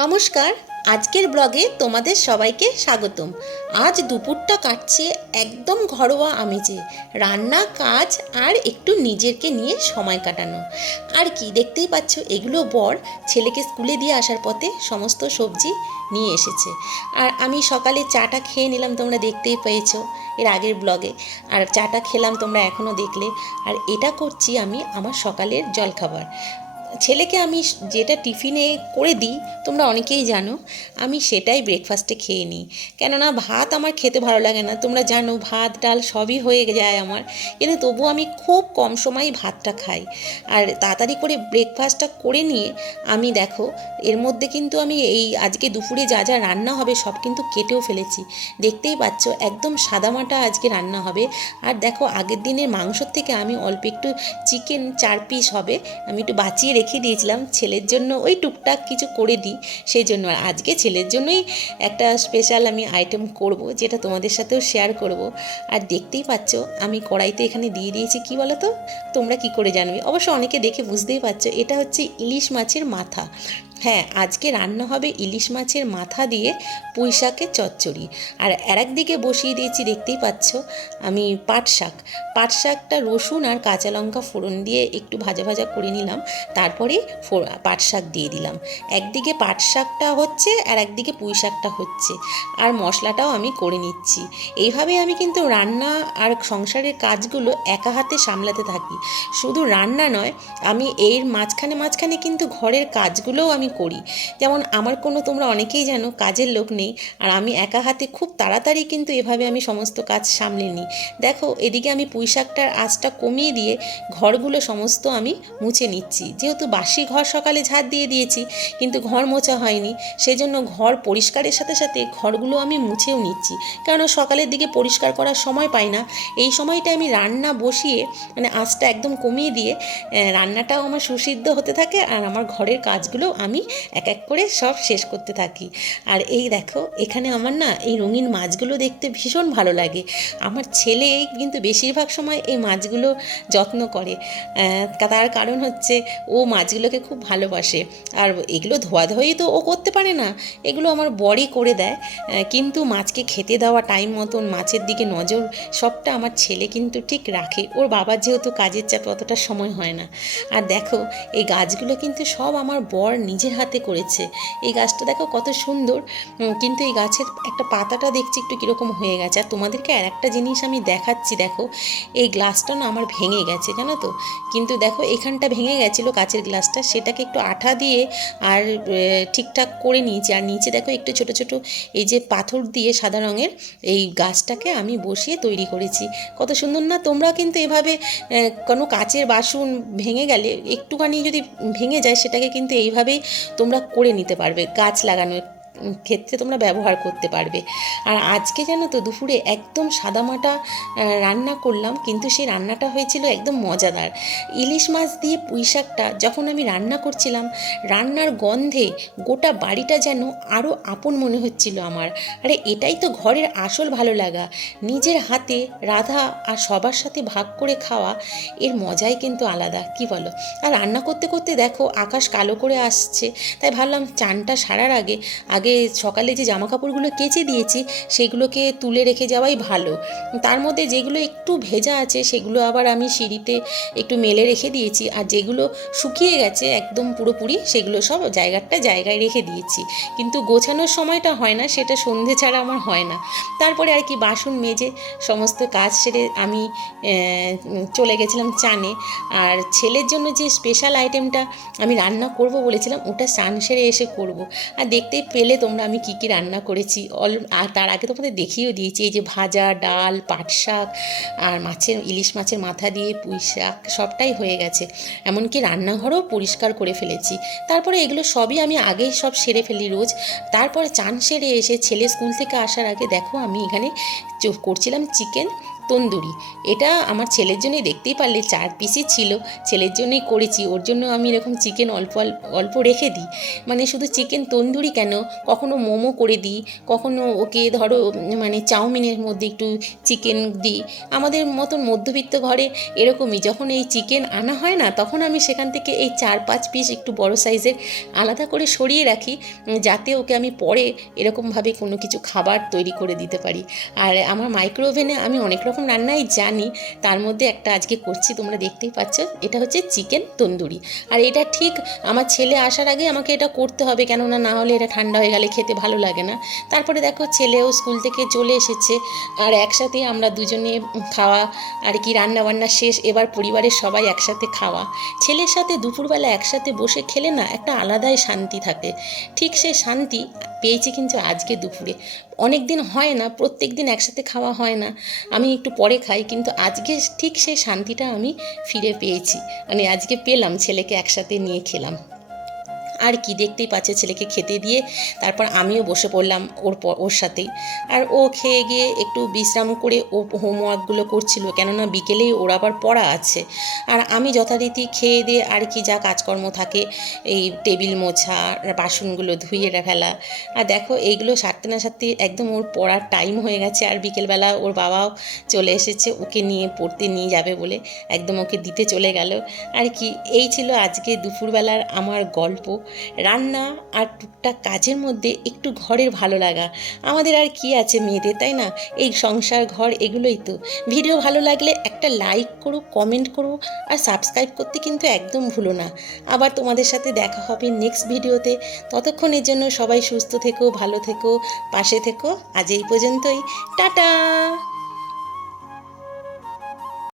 নমস্কার, আজকের ব্লগে তোমাদের সবাইকে স্বাগতম। আজ দুপুরটা কাটছে একদম ঘরোয়া আমেজে, রান্না কাজ আর একটু নিজেকে নিয়ে সময় কাটানো। আর কি দেখতেই পাচ্ছ, এগুলো বর ছেলেকে স্কুলে দিয়ে আসার পথে সমস্ত সবজি নিয়ে এসেছে। আর আমি সকালে চাটা খেয়ে নিলাম, তোমরা দেখতেই পেয়েছো এর আগের ব্লগে। আর চাটা খেলাম, তোমরা এখনও দেখলে। আর এটা করছি আমি আমার সকালের জলখাবার। ছেলেকে আমি যেটা টিফিনে করে দিই, তোমরা অনেকেই জানো, আমি সেটাই ব্রেকফাস্টে খেয়ে নিই। কেননা ভাত আমার খেতে ভালো লাগে না, তোমরা জানো ভাত ডাল সবই হয়ে যায় আমার, কিন্তু তবু আমি খুব কম সময়ই ভাতটা খাই। আর তাড়াতাড়ি করে ব্রেকফাস্টটা করে নিয়ে আমি দেখো, এর মধ্যে কিন্তু আমি এই আজকে দুপুরে যা যা রান্না হবে সব কিন্তু কেটেও ফেলেছি। দেখতেই পাচ্ছ একদম সাদামাটা আজকে রান্না হবে। আর দেখো, আগের দিনের মাংসর থেকে আমি অল্প একটু চিকেন 4 পিস হবে আমি একটু বাঁচিয়ে রেখে দিয়েছিলাম ছেলের জন্য, ওই টুকটাক কিছু করে দিই সেই জন্য। আর আজকে ছেলের জন্যই একটা স্পেশাল আমি আইটেম করব, যেটা তোমাদের সাথেও শেয়ার করব। আর দেখতেই পাচ্ছ আমি কড়াইতে এখানে দিয়ে দিয়েছি, কি বলো তো, তোমরা কি করে জানবে? অবশ্য অনেকে দেখে বুঝতেই পারছো, এটা হচ্ছে ইলিশ মাছের মাথা। হ্যাঁ, আজকে রান্না হবে ইলিশ মাছের মাথা দিয়ে পুঁই শাকের চচ্চড়ি। আর একদিকে বসিয়ে দিয়েছি, দেখতেই পাচ্ছ, আমি পাট শাকটা রসুন আর কাঁচা লঙ্কা ফোড়ন দিয়ে একটু ভাজা ভাজা করে নিলাম, তারপরে পাট শাক দিয়ে দিলাম। একদিকে পাট শাকটা হচ্ছে আর একদিকে পুঁই শাকটা হচ্ছে, আর মশলাটাও আমি করে নিচ্ছি। এইভাবে আমি কিন্তু রান্না আর সংসারের কাজগুলো একা হাতে সামলাতে থাকি। শুধু রান্না নয়, আমি এর মাঝখানে কিন্তু ঘরের কাজগুলোও আমি করি। যেমন আমার কোনো, তোমরা অনেকেই জানো, কাজের লোক নেই, আর আমি একা হাতে খুব তাড়াতাড়ি কিন্তু এভাবে আমি সমস্ত কাজ সামলে নিই। দেখো, এদিকে আমি পুঁই শাকটার আঁচটা কমিয়ে দিয়ে ঘরগুলো সমস্ত আমি মুছে নিচ্ছি। যেহেতু বাসি ঘর সকালে ঝাড় দিয়ে দিয়েছি, কিন্তু ঘর মোছা হয়নি, সেই জন্য ঘর পরিষ্কারের সাথে সাথে ঘরগুলো আমি মুছেও নিচ্ছি। কারণ সকালের দিকে পরিষ্কার করার সময় পাই না, এই সময়টা আমি রান্না বসিয়ে মানে আঁচটা একদম কমিয়ে দিয়ে রান্নাটাও আমার সুসিদ্ধ হতে থাকে, আর আমার ঘরের কাজগুলো আমি এক এক করে সব শেষ করতে থাকি। আর এই দেখো, এখানে আমার না এই রঙিন মাছগুলো দেখতে ভীষণ ভালো লাগে। আমার ছেলে কিন্তু বেশিরভাগ সময় এই মাছগুলো যত্ন করে। তার কারণ হচ্ছে ও মাছগুলোকে খুব ভালোবাসে। আর এগুলো ধোয়াধুয়ি তো ও করতে পারে না, এগুলো আমার বরই করে দেয়। কিন্তু মাছকে খেতে দেওয়া, টাইম মতন মাছের দিকে নজর, সবটা আমার ছেলে কিন্তু ঠিক রাখে। ওর বাবার যেহেতু কাজের চাপ, অতটা সময় হয় না। আর দেখো, এই গাছগুলো কিন্তু সব আমার বর নিজের হাতে করেছে। এই গাছটা দেখো কত সুন্দর, কিন্তু এই গাছের একটা পাতাটা দেখছি একটু কীরকম হয়ে গেছে। আর তোমাদেরকে আর একটা জিনিস আমি দেখাচ্ছি, দেখো এই গ্লাসটা না আমার ভেঙে গেছে, জানো তো। কিন্তু দেখো, এখানটা ভেঙে গেছিলো কাচের গ্লাসটা, সেটাকে একটু আঠা দিয়ে আর ঠিকঠাক করে নিয়েছি। আর নিচে দেখো একটু ছোট ছোট এই যে পাথর দিয়ে সাদা রঙের এই গাছটাকে আমি বসিয়ে তৈরি করেছি। কত সুন্দর না? তোমরা কিন্তু এভাবে কোনো কাচের বাসন ভেঙে গেলে, একটুখানি যদি ভেঙে যায়, সেটাকে কিন্তু এইভাবেই তোমরা করে নিতে পারবে, গাছ লাগানোর ক্ষেত্রে তোমরা ব্যবহার করতে পারবে। আর আজকে জানো তো, দুপুরে একদম সাদামাটা রান্না করলাম, কিন্তু সেই রান্নাটা হয়েছিল একদম মজাদার। ইলিশ মাছ দিয়ে পুঁই শাকটা যখন আমি রান্না করছিলাম, রান্নার গন্ধে গোটা বাড়িটা যেন আরও আপন মনে হচ্ছিল আমার। আরে এটাই তো ঘরের আসল ভালো লাগা, নিজের হাতে রাধা আর সবার সাথে ভাগ করে খাওয়া, এর মজাই কিন্তু আলাদা, কি বলো? আর রান্না করতে করতে দেখো আকাশ কালো করে আসছে, তাই ভাবলাম চানটা সারার আগে আগে সকালে যে জামা কাপড়গুলো কেচে দিয়েছি সেগুলোকে তুলে রেখে যাওয়াই ভালো। তার মধ্যে যেগুলো একটু ভেজা আছে সেগুলো আবার আমি সিঁড়িতে একটু মেলে রেখে দিয়েছি, আর যেগুলো শুকিয়ে গেছে একদম পুরোপুরি সেগুলো সব জায়গায় রেখে দিয়েছি। কিন্তু গোছানোর সময়টা হয় না, সেটা সন্ধে ছাড়া আমার হয় না। তারপরে আর কি বাসন মেজে সমস্ত কাজ সেরে আমি চলে গেছিলাম চানে। আর ছেলের জন্য যে স্পেশাল আইটেমটা আমি রান্না করব বলেছিলাম, ওটা চান সেরে এসে করব। আর দেখতেই পেলে তোমরা আমি কী কী রান্না করেছি। আর তার আগে তোমাদের দেখিয়েও দিয়েছি, এই যে ভাজা, ডাল, পাট শাক আর ইলিশ মাছের মাথা দিয়ে পুঁই শাক, সবটাই হয়ে গেছে। এমনকি রান্নাঘরও পরিষ্কার করে ফেলেছি। তারপরে এগুলো সবই আমি আগেই সব সেরে ফেলি রোজ। তারপরে চান সেরে এসে ছেলে স্কুল থেকে আসার আগে দেখো আমি এখানে করছিলাম চিকেন তন্দুরি। এটা আমার ছেলের জন্যই, দেখতেই পারলে 4 পিসই ছিল, ছেলের জন্যই করেছি। ওর জন্য আমি এরকম চিকেন অল্প অল্প রেখে দিই, মানে শুধু চিকেন তন্দুরি কেন, কখনো মোমো করে দিই, কখনো ওকে ধরো মানে চাউমিনের মধ্যে একটু চিকেন দিই। আমাদের মতন মধ্যবিত্ত ঘরে এরকমই, যখন এই চিকেন আনা হয় না, তখন আমি সেখান থেকে এই 4-5 পিস একটু বড় সাইজের আলাদা করে সরিয়ে রাখি, যাতে ওকে আমি পরে এরকমভাবে কোনো কিছু খাবার তৈরি করে দিতে পারি। আর আমার মাইক্রো ওভেনে আমি অনেক রকম রান্নাই জানি, তার মধ্যে একটা আজকে করছি, তোমরা দেখতেই পাচ্ছ। এটা হচ্ছে চিকেন তন্দুরি। আর এটা ঠিক আমার ছেলে আসার আগে আমাকে এটা করতে হবে, কেননা না হলে এটা ঠান্ডা হয়ে গেলে খেতে ভালো লাগে না। তারপরে দেখো ছেলেও স্কুল থেকে চলে এসেছে, আর একসাথে আমরা দুজনে খাওয়া আর কি, রান্নাবান্না শেষ, এবার পরিবারের সবাই একসাথে খাওয়া। ছেলের সাথে দুপুরবেলা একসাথে বসে খেলে না একটা আলাদাই শান্তি থাকে। ঠিক সে শান্তি পেয়েছি কিন্তু আজকে দুপুরে। অনেক দিন হয় না, প্রত্যেক দিন একসাথে খাওয়া হয় না, আমি একটু পরে খাই, কিন্তু আজকে ঠিক সেই শান্তিটা আমি ফিরে পেয়েছি, মানে আজকে পেলাম, ছেলেকে একসাথে নিয়ে খেলাম। আর কি, দেখতেই পাচ্ছে ছেলেকে খেতে দিয়ে তারপর আমিও বসে পড়লাম ওর সাথেই। আর ও খেয়ে গিয়ে একটু বিশ্রাম করে ও হোমওয়ার্কগুলো করছিল, কেননা বিকেলেই ওর আবার পড়া আছে। আর আমি যথারীতি খেয়ে দিয়ে আর কি যা কাজকর্ম থাকে, এই টেবিল মোছা, বাসনগুলো ধুয়ে ফেলা, আর দেখো এইগুলো সারতে না সারতে একদম ওর পড়ার টাইম হয়ে গেছে। আর বিকেলবেলা ওর বাবাও চলে এসেছে ওকে নিয়ে পড়তে নিয়ে যাবে বলে, একদম ওকে দিতে চলে গেল। আর কি, এই ছিল আজকে দুপুরবেলার আমার গল্প। রান্না আর টুকটাক কাজের মধ্যে একটু ঘরের ভালো লাগা, আমাদের আর কি আছে মেয়েদের, তাই না? এই সংসার ঘর এগুলোই তো। ভিডিও ভালো লাগলে একটা লাইক করো, কমেন্ট করো, আর সাবস্ক্রাইব করতে কিন্তু একদম ভুলো না। আবার তোমাদের সাথে দেখা হবে নেক্সট ভিডিওতে। ততক্ষণের জন্য সবাই সুস্থ থেকো, ভালো থেকো, পাশে থেকো। আজ এই পর্যন্তই, টাটা।